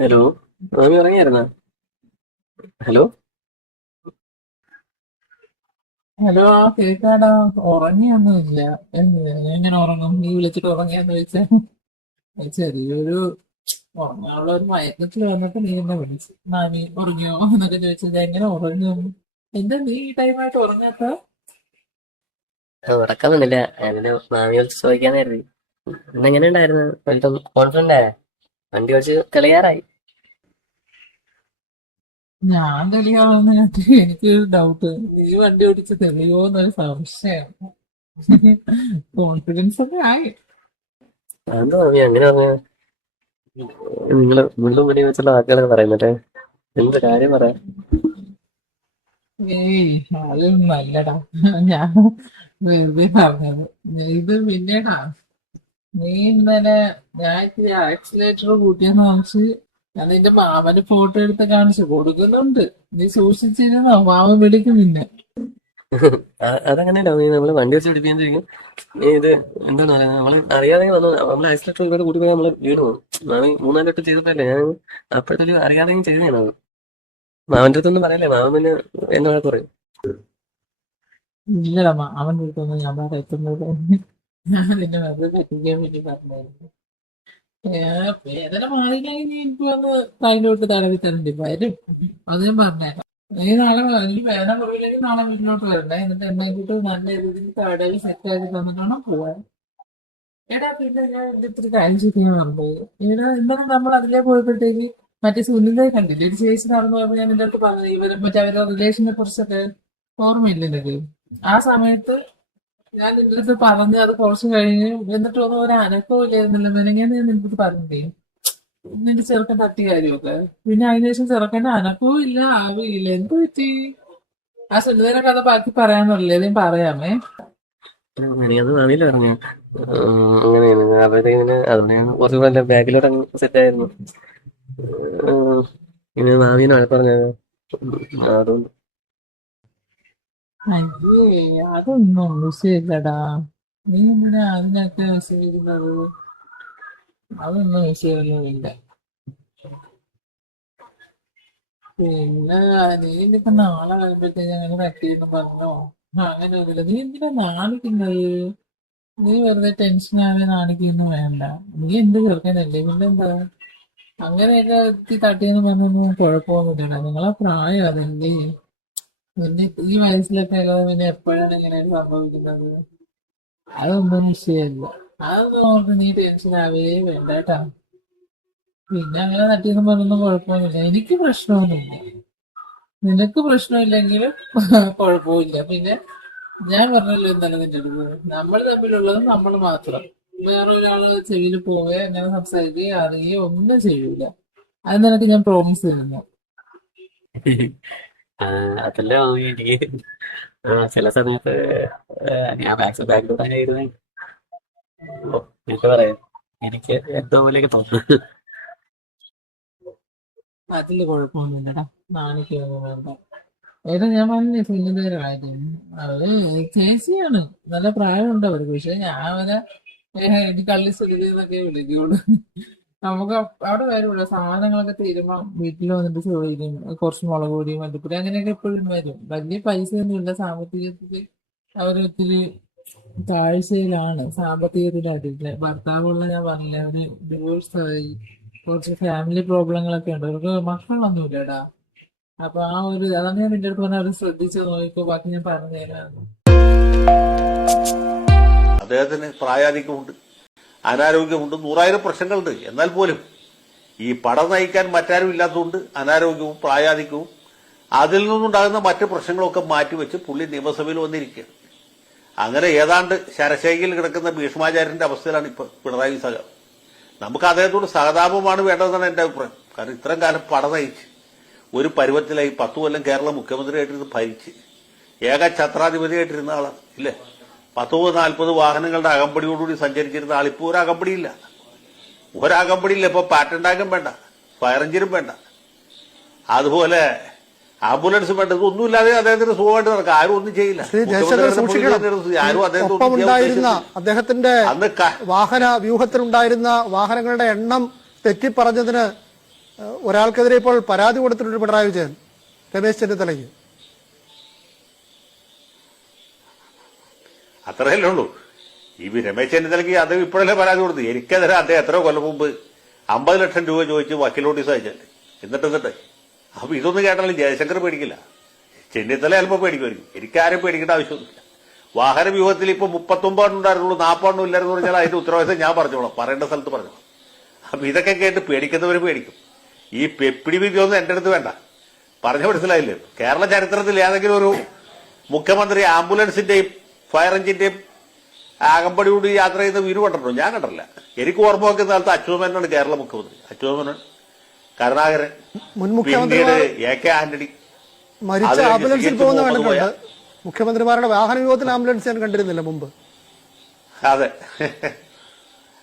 Hello. മാമി ഉറങ്ങിയായിരുന്നാ? Hello. Hello, കേൾക്കാടാ. ഉറങ്ങിയൊന്നുമില്ല. എങ്ങനെ ഉറങ്ങും? നീ വിളിച്ചിട്ട് ഉറങ്ങിയെന്ന് ചോദിച്ചാൽ ചെറിയൊരു ഉറങ്ങാനുള്ള ഒരു മയക്കത്തിൽ വന്നിട്ട് നീ എന്നെ വിളിച്ചു. നീ ഉറങ്ങിയോ എന്നൊക്കെ ചോദിച്ചത് എങ്ങനെ ഉറങ്ങും? എന്താ നീ ഈ ടൈമായിട്ട് ഉറങ്ങാത്ത? ഉറക്കം വന്നില്ല. ഞാനെന്നെ മാമി വിളിച്ച് ചോദിക്കാന്ന് കരുതി. ഇന്നെങ്ങനെ ഉണ്ടായിരുന്നു? വലിയ കോൺഫിഡന്റ് ആയ? വണ്ടി ഓടിച്ച് തെളിയാറായി. ഞാൻ തെളിയാവുന്ന എനിക്ക് ഡൗട്ട്. നീ വണ്ടി ഓടിച്ച് തെളിയോ എന്നൊരു സംശയം. കോൺഫിഡൻസ് ഒക്കെ ആയി. അതെന്താ മാമി അങ്ങനെ പറഞ്ഞ? നിങ്ങള് മുള്ളും മുടി വെച്ചുള്ള വാക്കുകളൊക്കെ പറയുന്നല്ലേ? എന്ത് കാര്യം പറ. ഏയ്, അതൊന്നും നല്ലടാ. ഞാൻ വെറുതെ പറഞ്ഞത്. ഇത് പിന്നെടാ, നീ ഇന്നലെ ഞാൻ ഇത്തിരി ആക്സിലേറ്റർ കൂട്ടിയെന്ന് വെച്ച് ഞാൻ നിന്റെ മാമന് ഫോട്ടോ എടുത്ത് കാണിച്ചു കൊടുക്കുന്നുണ്ട്. നീ സൂക്ഷിച്ചിരുന്നോ? മാമൻ വിളിക്കും നിന്നെ. അതങ്ങനെയല്ല മാമി, നമ്മള് വണ്ടി വെച്ച് പിടിപ്പിക്കാൻ ചോദിക്കും. ഇത് എന്താണ് പറയുന്നത്? നമ്മള് അറിയാതെ വന്നു. നമ്മള് ആക്സിലേറ്റർ ഒരുപാട് കൂടി പോയി നമ്മള് വീണ് പോകും. മാമി മൂന്നാല് വട്ടം ചെയ്തതല്ലേ? ഞാൻ അപ്പോഴത്തെ അറിയാതെ ചെയ്തതാണ്. മാമന്റെ അടുത്തൊന്നും പറയല്ലേ, മാമൻ പിന്നെ എന്നോട് പറയും. ഇല്ലടാ, മാമന്റെ അടുത്തൊന്നും ഞാൻ പറയത്തുന്നത്. ഞാൻ നിന്നെ വെറുതെ പറ്റിക്കാൻ വേണ്ടി പറഞ്ഞായിരുന്നു. വേദന മാറിയില്ലെങ്കിൽ നീ എനിക്ക് വന്ന് കയ്യിലോട്ട് തടവി തരേണ്ടി വരും. അത് ഞാൻ പറഞ്ഞേക്കാം. നീ നാളെ എനിക്ക് വേദന കുറവില്ലെങ്കിൽ നാളെ വീട്ടിലോട്ട് വരണ്ടേ. എന്നിട്ട് എന്നെ കൂട്ട് നല്ല രീതിയിൽ തടവി സെറ്റ് ആക്കി തന്നിട്ടാണ് പോവാൻ. എടാ, പിന്നെ ഞാൻ എന്റെ ഇത്തിരി കാര്യം ചെയ്യാൻ പറഞ്ഞത്. എടാ, ഇന്നലെ നമ്മൾ അതിലേ പോയപ്പോഴത്തേക്ക് മറ്റേ സുനിലെ കണ്ടില്ലേ? ഒരു ചേച്ചി നടന്നു പോയപ്പോ ഞാൻ നിന്റെ അടുത്ത് പറഞ്ഞത് ഇവരെ മറ്റേ അവരുടെ റിലേഷനെ കുറിച്ചൊക്കെ ഓർമ്മയില്ലേ നിനക്ക്? ആ സമയത്ത് ഞാൻ നിന്റെ അടുത്ത് പറഞ്ഞ് അത് കുറച്ച് കഴിഞ്ഞ് എന്നിട്ടൊന്നും ഒരു അനക്കവും ഇല്ലായിരുന്നില്ല. മെനങ്ങാൻ ഞാൻ നിന്റെ അടുത്ത് പറഞ്ഞില്ലേ നിന്റെ ചെറുക്കൻ തട്ടി കാര്യമൊക്കെ. പിന്നെ അതിനുശേഷം ചെറുക്കന്റെ അനക്കവും ഇല്ല, ആവുകയും ഇല്ല. എന്ത് പറ്റി? ആ സുനിതയുടെ കഥ ബാക്കി പറയാന്നുള്ളേ, ഞാൻ പറയാമേ. അത് മാമിയില് പറഞ്ഞു. അങ്ങനെയാണ് അവര് ഇങ്ങനെ, അതുകൊണ്ട് ഞാൻ കുറച്ചുകൂടെ എന്റെ ബാക്കിലോട്ട് അങ്ങ് സെറ്റ് ആയിരുന്നു. ഇങ്ങനെ മാമീനെ വഴക്ക് പറഞ്ഞത്. അതുകൊണ്ട് അയ്യേ, അതൊന്നും വിഷയമില്ലടാ. നീ എന്തിനാ അതിനൊക്കെ വിഷയിക്കുന്നത്? അതൊന്നും വിഷയമൊന്നുമില്ല. പിന്നെ നീ ഇനിയിപ്പോ നാളെ വരുമ്പോഴത്തേക്ക് അങ്ങനെ പറ്റിയെന്ന് പറഞ്ഞോ? അങ്ങനെ ഒന്നുമില്ല. നീ എന്തിനാ നാണിക്കുന്നത്? നീ വെറുതെ ടെൻഷനാവേ നാണിക്കൊന്നും വേണ്ട. നീ എന്ത് ചെറുക്കനല്ലേ, പിന്നെന്താ? അങ്ങനെയൊക്കെ എത്തി തട്ടിയെന്ന് പറഞ്ഞൊന്നും കുഴപ്പമൊന്നുമില്ലടാ. നിങ്ങളെ പ്രായം അതല്ലേ. പിന്നെ ഈ വയസ്സിലൊക്കെ അല്ലാതെ പിന്നെ എപ്പോഴാണ് ഇങ്ങനെ സംഭവിക്കുന്നത്? അതൊന്നും വിഷയമല്ല. അതൊന്നും ഓർത്ത് നീ ടെൻഷനാവേ വേണ്ട കേട്ടാ. പിന്നെ അങ്ങനെ തട്ടിയെന്ന് പറഞ്ഞൊന്നും കുഴപ്പമൊന്നുമില്ല. എനിക്ക് പ്രശ്നമൊന്നുമില്ല. നിനക്ക് പ്രശ്നമില്ലെങ്കിലും കുഴപ്പമില്ല. പിന്നെ ഞാൻ പറഞ്ഞല്ലോ ഇന്നലെ നിന്റെ അടുത്ത്, നമ്മൾ തമ്മിലുള്ളത് നമ്മൾ മാത്രം. വേറെ ഒരാള് ചെവിയിൽ പോവേ അങ്ങനെ സംസാരിക്കുകയോ അറിയുകയോ ഒന്നും ചെയ്യൂല. അത് നിനക്ക് ഞാൻ പ്രോമിസ് തരുന്നു. ആ, അതല്ലേ മാമി എനിക്ക്. ചില സമയത്ത് ഞാൻ ബാക്കിലോട്ട് അങ്ങനെ ഇരുന്ന് എന്താ പറയാ, എനിക്ക് എന്തോ പോലെയൊക്കെ തോന്നുന്നു. അതില് കുഴപ്പമൊന്നുമില്ലടാ. നാണിക്കൊന്നും വേണ്ട. ഏതാ ഞാൻ പറഞ്ഞില്ലേ സുനിതയുടെ കാര്യം. അവര് ചേച്ചിയാണ്. നല്ല പ്രായമുണ്ട് അവർക്ക്. പക്ഷെ ഞാൻ അവനെ എനിക്ക് കള്ളി സുനിത എന്നൊക്കെ വിളിക്കുള്ളൂ. നമുക്ക് അവിടെ വരുമല്ലോ സാധനങ്ങളൊക്കെ തീരുമ്പോ വീട്ടിൽ വന്നിട്ട് ചോദിക്കും. കുറച്ച് മുളക് പൊടി മല്ലിപ്പൊടി അങ്ങനെയൊക്കെ എപ്പോഴും വരും. വലിയ പൈസയൊന്നും ഇല്ല സാമ്പത്തികത്തിൽ. അവരൊത്തിരി താഴ്ചയിലാണ് സാമ്പത്തികത്തിലായിട്ടില്ല. ഭർത്താവുള്ള ഞാൻ പറഞ്ഞില്ല, അവര് ഡിവോഴ്സ് ആയി. കുറച്ച് ഫാമിലി പ്രോബ്ലങ്ങളൊക്കെ ഉണ്ട്. അവർക്ക് മക്കളൊന്നുമില്ലടാ. അപ്പൊ ആ ഒരു അതാണ് ഞാൻ നിന്റെ അടുത്ത് പറഞ്ഞ അവർ ശ്രദ്ധിച്ചു നോക്കിക്കോ, ബാക്കി ഞാൻ പറഞ്ഞു തരാം. അദ്ദേഹത്തിന് പ്രായാധിക്യമുണ്ട്, അനാരോഗ്യമുണ്ട്, നൂറായിരം പ്രശ്നങ്ങളുണ്ട്. എന്നാൽ പോലും ഈ പടം നയിക്കാൻ മറ്റാരും ഇല്ലാത്തതുകൊണ്ട് അനാരോഗ്യവും പ്രായാധിക്യവും അതിൽ നിന്നുണ്ടാകുന്ന മറ്റ് പ്രശ്നങ്ങളൊക്കെ മാറ്റിവെച്ച് പുള്ളി നിയമസഭയിൽ വന്നിരിക്കുക. അങ്ങനെ ഏതാണ്ട് ശരശൈലിയിൽ കിടക്കുന്ന ഭീഷ്മാചാര്യന്റെ അവസ്ഥയിലാണ് ഇപ്പൊ പിണറായി സഹ. നമുക്ക് അദ്ദേഹത്തോട് സഹതാപമാണ് വേണ്ടതെന്നാണ് എന്റെ അഭിപ്രായം. കാരണം ഇത്രയും കാലം പടം നയിച്ച് ഒരു പരുവത്തിലായി 10 കൊല്ലം കേരള മുഖ്യമന്ത്രിയായിട്ടിരുന്ന് ഭരിച്ച് ഏക ഛത്രാധിപതിയായിട്ടിരുന്ന ആളാണ് ഇല്ലേ. 30-40 വാഹനങ്ങളുടെ അകമ്പടിയോടുകൂടി സഞ്ചരിച്ചിരുന്ന ആളിപ്പോ ഒരു അകമ്പടിയില്ല. ഒരകമ്പടിയില്ല. ഇപ്പൊ പാറ്റന്റ് ആകം വേണ്ട, ഫയർ എഞ്ചിനും വേണ്ട, അതുപോലെ ആംബുലൻസ് വേണ്ട. ഇതൊന്നുമില്ലാതെ അദ്ദേഹത്തിന് സുഖമായിട്ട് നടക്കാം. ആരും ഒന്നും ചെയ്യില്ല. ശ്രീ ജയശങ്കർ സൂക്ഷിക്കണം. ആരും അദ്ദേഹത്തെ ഒന്നും ചെയ്യാൻ ഒപ്പമുണ്ടായിരുന്ന ഉദ്ദേശിച്ചിട്ടില്ല. അദ്ദേഹത്തിന്റെ അന്ന് വാഹന വ്യൂഹത്തിലുണ്ടായിരുന്ന വാഹനങ്ങളുടെ എണ്ണം തെറ്റിപ്പറഞ്ഞതിന് ഒരാൾക്കെതിരെ ഇപ്പോൾ പരാതി കൊടുത്തിട്ടുണ്ട് പിണറായി വിജയൻ, രമേശ് ചെന്നിത്തലയ്ക്ക്. അത്രയല്ലേ ഉള്ളൂ. ഈ രമേശ് ചെന്നിത്തലയ്ക്ക് അത് ഇപ്പോഴല്ലേ പരാതി കൊടുത്തു. എനിക്കെതിരെ അദ്ദേഹം എത്രയോ കൊല്ലം മുമ്പ് 50 ലക്ഷം രൂപ ചോദിച്ച് വക്കീൽ നോട്ടീസ് അയച്ചല്ലേ. എന്നിട്ട് അപ്പൊ ഇതൊന്നും കേട്ടാലും ജയശങ്കർ പേടിക്കില്ല, ചെന്നിത്തല ചിലപ്പോൾ പേടിക്കുമായിരിക്കും. എനിക്കാരും പേടിക്കേണ്ട ആവശ്യമൊന്നുമില്ല. വാഹന വ്യൂഹത്തിൽ ഇപ്പൊ 39 ഉണ്ടായിരുന്നുള്ളൂ, 40 ഇല്ലായിരുന്നു പറഞ്ഞാൽ അതിന്റെ ഉത്തരവാദിത്തം ഞാൻ പറഞ്ഞോളാം, പറയേണ്ട സ്ഥലത്ത് പറഞ്ഞോളാം. അപ്പൊ ഇതൊക്കെ കേട്ട് പേടിക്കുന്നവർ പേടിക്കും. ഈ പെപ്പിടി വിധിയൊന്നും എന്റെ അടുത്ത് വേണ്ട. പറഞ്ഞു മനസ്സിലായില്ലേ? കേരള ചരിത്രത്തിൽ ഏതെങ്കിലും ഒരു മുഖ്യമന്ത്രി ആംബുലൻസിന്റെയും ഫയർ എഞ്ചിന്റെയും അകമ്പടിയോട് യാത്ര ചെയ്യുന്ന വീര് കണ്ടിട്ടുണ്ടോ? ഞാൻ കണ്ടിട്ടില്ല. എനിക്ക് ഓർമ്മ വെക്കുന്ന കാലത്ത് അച്യുതമേനോനാണ് കേരള മുഖ്യമന്ത്രി. അച്യുതമേനോൻ, കരുണാകരൻ, മുൻ പിന്നീട് മുഖ്യമന്ത്രിമാർ AK ആന്റണി. മരിച്ച ആംബുലൻസിൽ പോകുന്ന കണ്ടിട്ടുണ്ട്. മുഖ്യമന്ത്രിമാരുടെ വാഹന വ്യൂഹത്തിൽ ആംബുലൻസ് ഞാൻ കണ്ടിരുന്നില്ല മുമ്പ്. അതെ,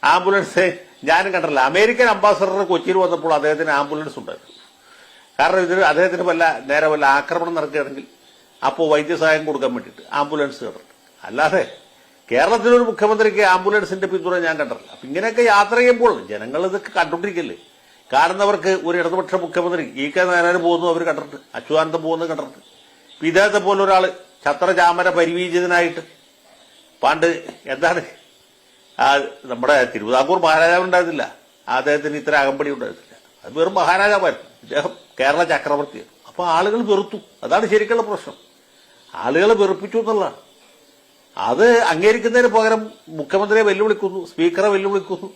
ആംബുലൻസ് ഞാനും കണ്ടിട്ടില്ല. അമേരിക്കൻ അംബാസഡർ കൊച്ചിയിൽ വന്നപ്പോൾ അദ്ദേഹത്തിന് ആംബുലൻസ് ഉണ്ടായിരുന്നു. കാരണം ഇതിന് അദ്ദേഹത്തിന് നേരെ വല്ല ആക്രമണം നടക്കുകയാണെങ്കിൽ അപ്പോൾ വൈദ്യസഹായം കൊടുക്കാൻ വേണ്ടിയിട്ട് ആംബുലൻസ് കണ്ടിട്ടുണ്ട്. അല്ലാതെ കേരളത്തിലൊരു മുഖ്യമന്ത്രിക്ക് ആംബുലൻസിന്റെ പിന്തുണ ഞാൻ കണ്ടിട്ടില്ല. അപ്പൊ ഇങ്ങനെയൊക്കെ യാത്ര ചെയ്യുമ്പോൾ ജനങ്ങൾ ഇതൊക്കെ കണ്ടുകൊണ്ടിരിക്കില്ലേ. കാണുന്നവർക്ക് ഒരു ഇടതുപക്ഷ മുഖ്യമന്ത്രി EK നായനാർ പോകുന്നു അവർ കണ്ടിട്ടുണ്ട്, അച്യുതാനന്ദൻ പോകുന്നത് കണ്ടിട്ടുണ്ട്. ഇപ്പൊ ഇദ്ദേഹത്തെ പോലെ ഒരാള് ഛത്രചാമര പരിവീജിതനായിട്ട് പണ്ട് എന്താണ് നമ്മുടെ തിരുവിതാംകൂർ മഹാരാജാവുണ്ടായിരുന്നില്ല, അദ്ദേഹത്തിന് ഇത്ര അകമ്പടി ഉണ്ടായിരുന്നില്ല. അത് വെറും മഹാരാജാവായിരുന്നു. ഇദ്ദേഹം കേരള ചക്രവർത്തിയാണ്. അപ്പൊ ആളുകൾ വെറുത്തു. അതാണ് ശരിക്കുള്ള പ്രശ്നം. ആളുകളെ വെറുപ്പിച്ചു എന്നുള്ളതാണ്. അത് അംഗീകരിക്കുന്നതിന് പകരം മുഖ്യമന്ത്രിയെ വെല്ലുവിളിക്കുന്നു, സ്പീക്കറെ വെല്ലുവിളിക്കുന്നു,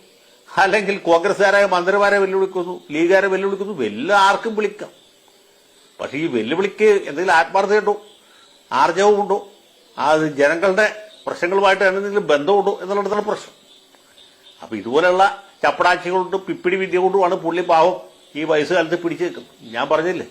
അല്ലെങ്കിൽ കോൺഗ്രസ്സുകാരായ മന്ത്രിമാരെ വെല്ലുവിളിക്കുന്നു, ലീഗുകാരെ വെല്ലുവിളിക്കുന്നു. ആർക്കും വിളിക്കാം. പക്ഷെ ഈ വെല്ലുവിളിക്ക് എന്തെങ്കിലും ആത്മാർത്ഥതയുണ്ടോ, ആർജവമുണ്ടോ, അത് ജനങ്ങളുടെ പ്രശ്നങ്ങളുമായിട്ട് എന്തെങ്കിലും ബന്ധമുണ്ടോ എന്നുള്ളതാണ് പ്രശ്നം. അപ്പൊ ഇതുപോലെയുള്ള ചപ്പടാച്ചികളുണ്ട്, പിപ്പിടി വിദ്യ കൊണ്ടുമാണ് പുള്ളി പാവം ഈ വയസ്സുകാലത്ത് പിടിച്ചു നിൽക്കുന്നത്. ഞാൻ പറഞ്ഞില്ലേ.